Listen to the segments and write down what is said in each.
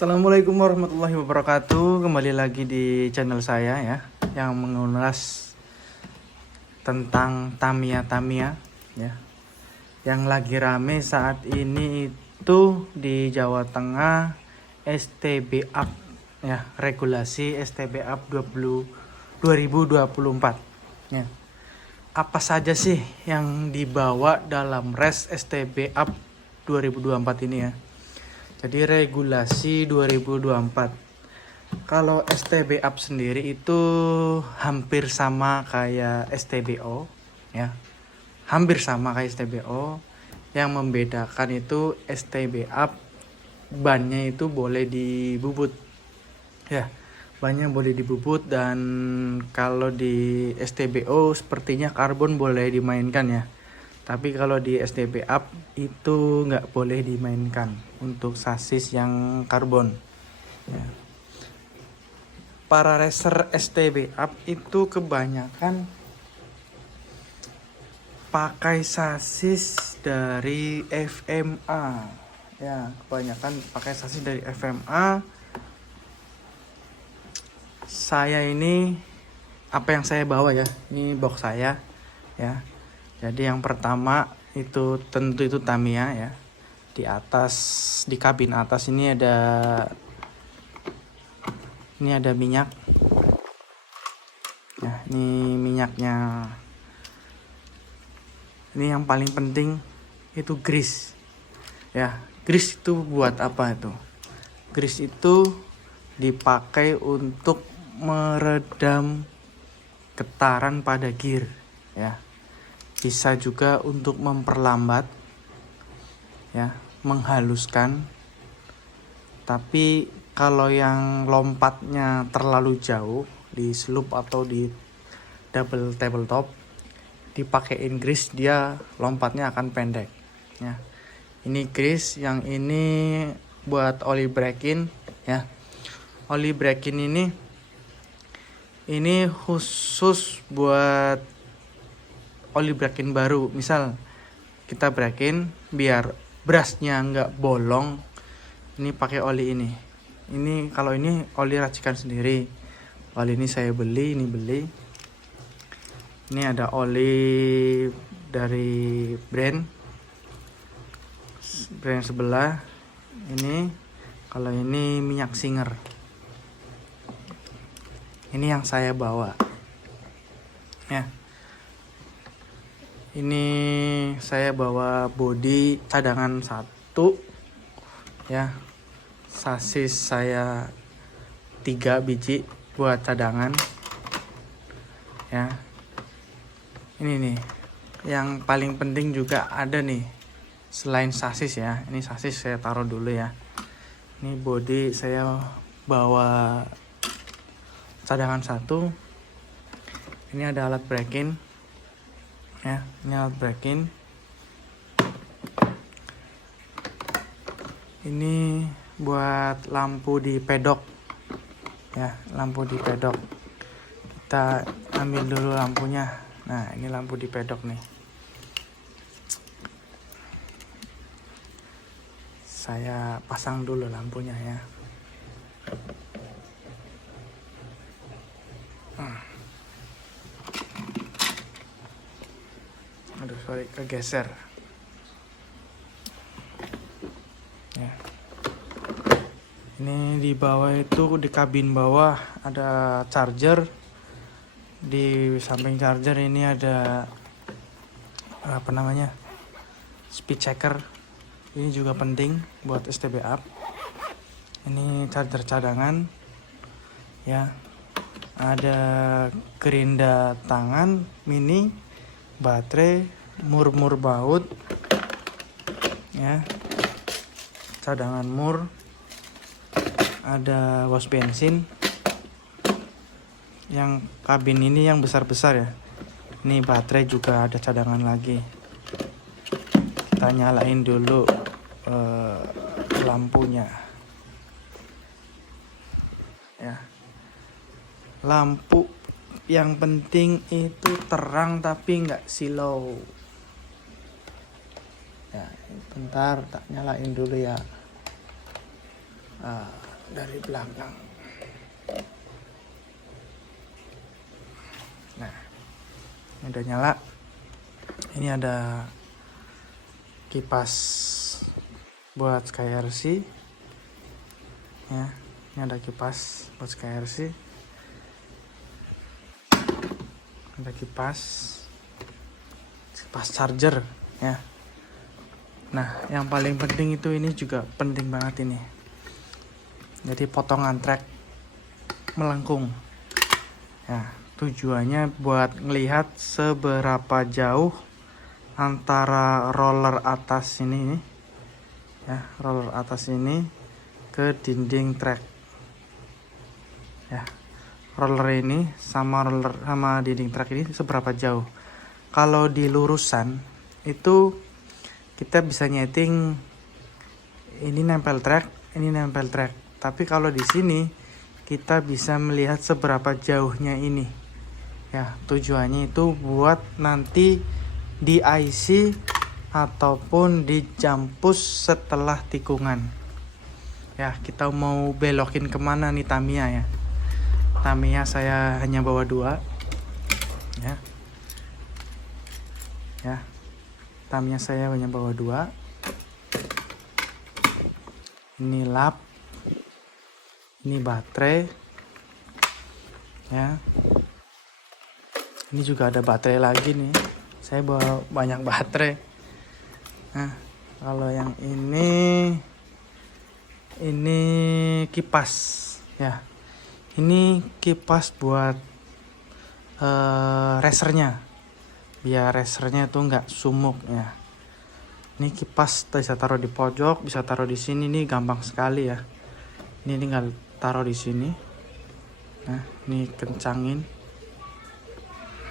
Assalamualaikum warahmatullahi wabarakatuh. Kembali lagi di channel saya ya, yang mengulas tentang Tamiya ya. Yang lagi rame saat ini itu di Jawa Tengah, STB Up ya, regulasi STB Up 2024 ya. Apa saja sih yang dibawa dalam res STB Up 2024 ini ya? Jadi regulasi 2024. Kalau STB Up sendiri itu hampir sama kayak STBO ya. Hampir sama kayak STBO. Yang membedakan itu STB Up bannya itu boleh dibubut. Ya, bannya boleh dibubut, dan kalau di STBO sepertinya karbon boleh dimainkan ya. Tapi kalau di STB Up itu nggak boleh dimainkan untuk sasis yang karbon. Ya. Para racer STB Up itu kebanyakan pakai sasis dari FMA. Ya, kebanyakan pakai sasis dari FMA. Saya ini apa yang saya bawa ya? Ini box saya ya. Jadi yang pertama itu tentu itu Tamiya ya. Di atas, di kabin atas ini ada minyak. Ya, ini minyaknya. Ini yang paling penting itu grease. Ya, grease itu buat apa itu? Grease itu dipakai untuk meredam getaran pada gear ya. Bisa juga untuk memperlambat ya, menghaluskan. Tapi kalau yang lompatnya terlalu jauh di slope atau di double tabletop, dipakein grease, dia lompatnya akan pendek ya. Ini grease, yang ini buat oli break-in ya. Oli break-in ini khusus buat oli break-in baru. Misal kita break-in biar brusnya nggak bolong, ini pakai oli ini. Ini kalau ini oli racikan sendiri. Oli ini saya beli, Ini ada oli dari brand sebelah. Ini kalau ini minyak Singer. Ini yang saya bawa ya. Ini saya bawa bodi cadangan 1 ya. Sasis saya 3 biji buat cadangan ya. Ini nih yang paling penting juga ada nih, selain sasis ya. Ini sasis saya taruh dulu ya. Ini bodi saya bawa cadangan 1. Ini ada alat break-in ya, ini alat break-in. Ini buat lampu di pedok ya, lampu di pedok. Kita ambil dulu lampunya. Nah, ini lampu di pedok nih. Saya pasang dulu lampunya ya. Aduh, sorry, kegeser ya. Ini di bawah itu, di kabin bawah ada charger. Di samping charger ini ada apa namanya, speed checker. Ini juga penting buat STB Up. Ini charger cadangan ya. Ada gerinda tangan mini, baterai, mur baut ya, cadangan mur, ada was bensin. Yang kabin ini yang besar-besar ya. Ini baterai juga ada cadangan lagi. Kita nyalain dulu lampunya ya. Lampu yang penting itu terang tapi nggak silau ya. Bentar, tak nyalain dulu ya. dari belakang. Nah, ini udah nyala. Ini ada kipas buat SkyRC ya. Ini ada kipas buat SkyRC, ada kipas charger ya. Nah, yang paling penting itu ini juga penting banget ini. Jadi potongan trek melengkung. Ya, tujuannya buat ngelihat seberapa jauh antara roller atas ini ya, roller atas ini ke dinding trek. Ya. Roller ini sama dinding trek ini seberapa jauh. Kalau di lurusan itu kita bisa nyeting ini nempel trek, ini nempel trek. Tapi kalau di sini kita bisa melihat seberapa jauhnya ini. Ya, tujuannya itu buat nanti di IC ataupun di jampus setelah tikungan. Ya, kita mau belokin kemana nih Tamiya ya. Tamiya saya hanya bawa 2 ya. Ya, Tamiya saya hanya bawa 2. Ini lap, ini baterai ya. Ini juga ada baterai lagi nih, saya bawa banyak baterai. Nah, kalau yang ini kipas ya. Ini kipas buat racernya, biar racernya tuh nggak sumuk ya. Ini kipas bisa taruh di pojok, bisa taruh di sini, nih gampang sekali ya. Ini tinggal taruh di sini. Nah, ini kencangin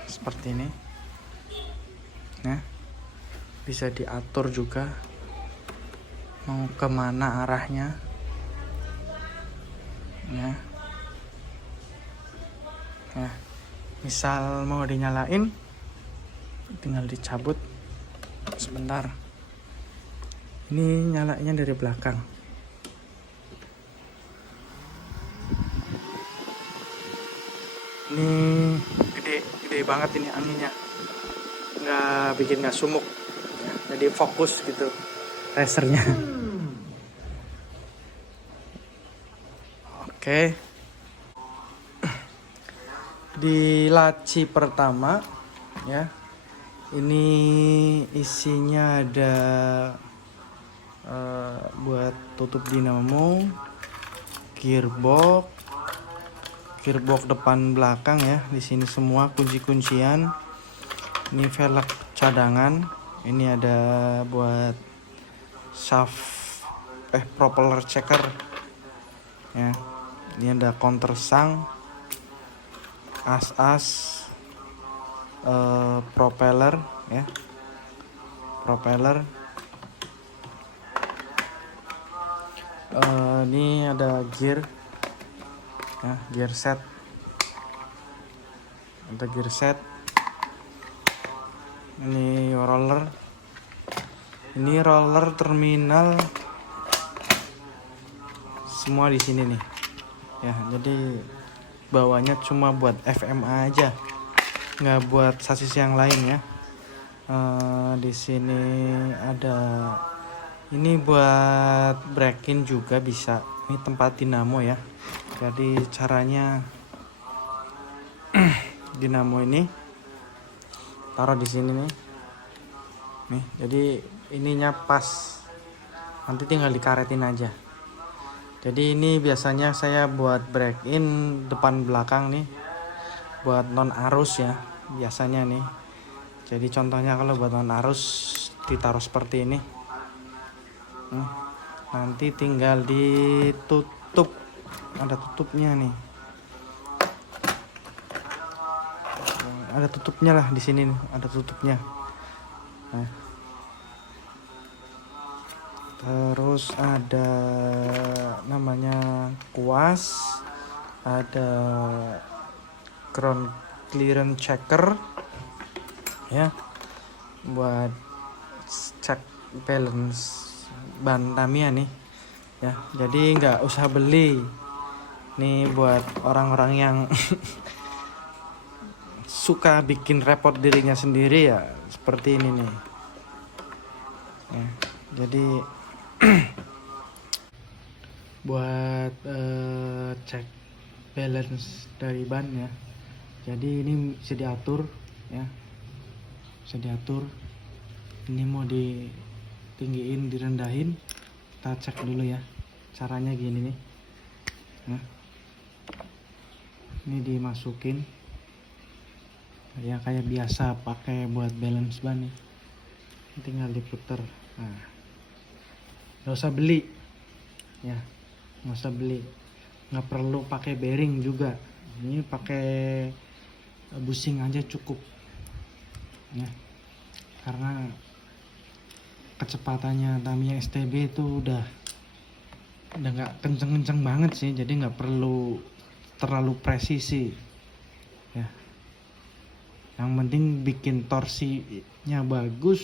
seperti ini. Nah, bisa diatur juga mau kemana arahnya ya. Nah, misal mau dinyalain, tinggal dicabut sebentar. Ini nyalanya dari belakang. Ini gede banget ini anginnya, nggak sumuk ya, jadi fokus gitu racernya. Oke. Di laci pertama ya, ini isinya ada buat tutup dinamo, gearbox depan belakang ya. Di sini semua kunci-kuncian. Ini velg cadangan. Ini ada buat shaft propeller checker ya. Ini ada counter sang, as propeller ya, ini ada gear ya, gear set, ada gear set. Ini roller terminal semua di sini nih ya. Jadi bawahnya cuma buat FMA aja, nggak buat sasis yang lain ya. Di sini ada ini buat break-in juga bisa. Ini tempat dinamo ya. Jadi caranya dinamo ini taruh di sini nih. Jadi ininya pas. Nanti tinggal dikaretin aja. Jadi ini biasanya saya buat break-in depan belakang nih, buat non arus ya biasanya nih. Jadi contohnya kalau buat non arus ditaruh seperti ini. Nanti tinggal ditutup, ada tutupnya nih, ada tutupnya lah di sini nih, ada tutupnya. Nah, terus ada namanya kuas, ada ground clearance checker ya, buat cek balance ban Tamiya nih. ya. Jadi nggak usah beli. Nih buat orang-orang yang suka bikin repot dirinya sendiri ya, seperti ini nih. Ya, jadi buat cek balance dari ban ya. Jadi ini bisa diatur ya. Bisa diatur. Ini mau ditinggiin, direndahin. Kita cek dulu ya. Caranya gini nih. Nah. Ini dimasukin. Ya kayak biasa pakai buat balance ban nih. Tinggal diputer. Nah. Gak usah beli. Ya. Nggak usah beli, nggak perlu pakai bearing juga, ini pakai bushing aja cukup ya, karena kecepatannya Tamiya STB itu udah nggak kenceng-kenceng banget sih, jadi nggak perlu terlalu presisi ya, yang penting bikin torsinya bagus,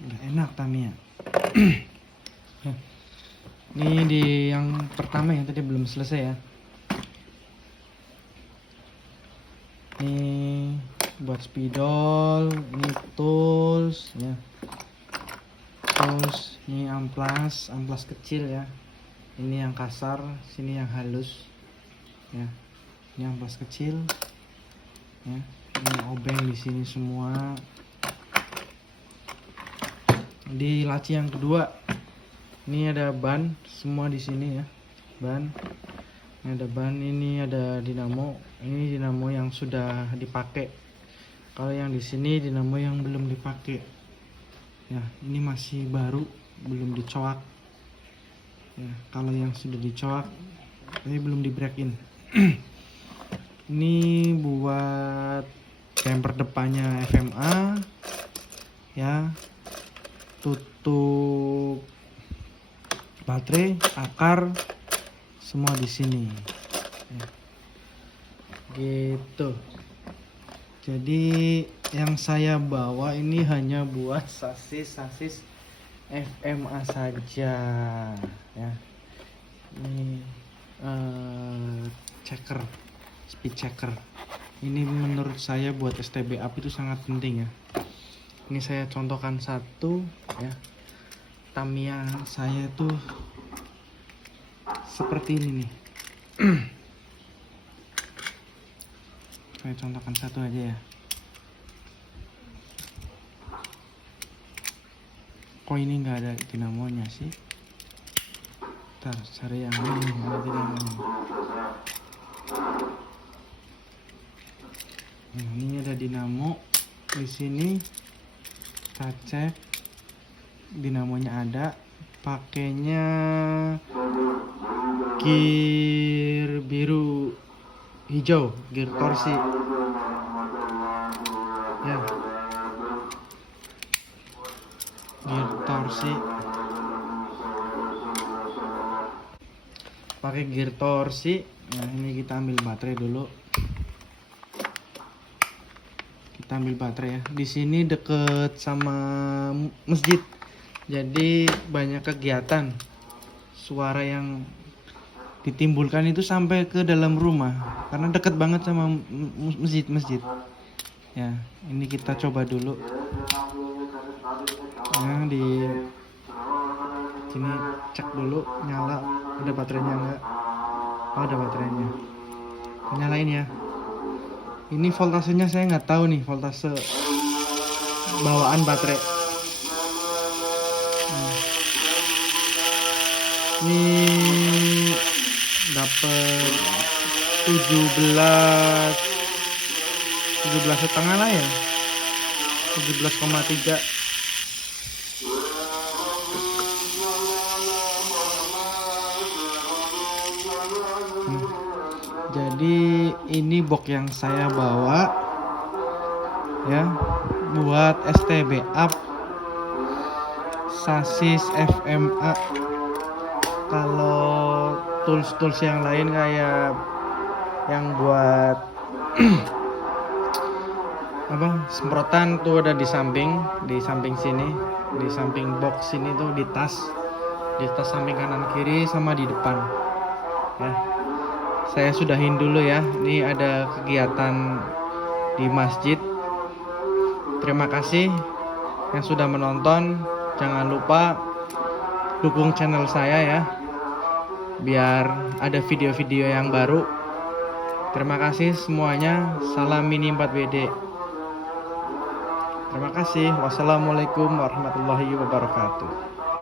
udah enak Tamiya. Ya. Ini di yang pertama yang tadi belum selesai ya. Ini buat spidol, ini tools ya. Tools, ini amplas kecil ya. Ini yang kasar, sini yang halus. Ya. Ini amplas kecil. Ya. Ini obeng di sini semua. Di laci yang kedua ini ada ban semua di sini ya, ban. Ini ada ban, ini ada dinamo. Ini dinamo yang sudah dipakai. Kalau yang di sini dinamo yang belum dipakai. Ya, ini masih baru, belum dicoak. Ya, kalau yang sudah dicoak, tapi belum di break in. Ini buat bumper depannya FMA. Ya, tutup baterai, akar, semua di sini. Ya. Gitu. Jadi yang saya bawa ini hanya buat sasis FMA saja. Ya. Ini checker, speed checker. Ini menurut saya buat STB up itu sangat penting ya. Ini saya contohkan satu ya. Tamiya saya tuh seperti ini nih. Saya contohkan satu aja ya. Kok ini nggak ada dinamonya sih? Ntar cari yang ini ada dinamonya. Nah, ini ada dinamo di sini. Kita cek. Dinamonya ada, pakainya gear biru hijau, gear torsi ya, gear torsi, pakai gear torsi. Nah, ini kita ambil baterai dulu, kita ambil baterai ya. Di sini deket sama masjid, jadi banyak kegiatan, suara yang ditimbulkan itu sampai ke dalam rumah karena deket banget sama masjid ya. Ini kita coba dulu ya, di sini cek dulu nyala, ada baterainya enggak. Oh, ada baterainya, nyalain ya. Ini voltasenya saya nggak tahu nih, voltase bawaan baterai. Ini dapat 17 setengah lah ya, 17,3. Jadi ini box yang saya bawa ya, buat STB up sasis FMA. Kalau tools yang lain kayak yang buat semprotan tuh ada di samping sini, di samping box sini tuh di tas di tas samping kanan kiri sama di depan ya. Saya sudahin dulu ya, ini ada kegiatan di masjid. Terima kasih yang sudah menonton. Jangan lupa dukung channel saya ya, biar ada video-video yang baru. Terima kasih semuanya. Salam mini 4WD. Terima kasih. Wassalamualaikum warahmatullahi wabarakatuh.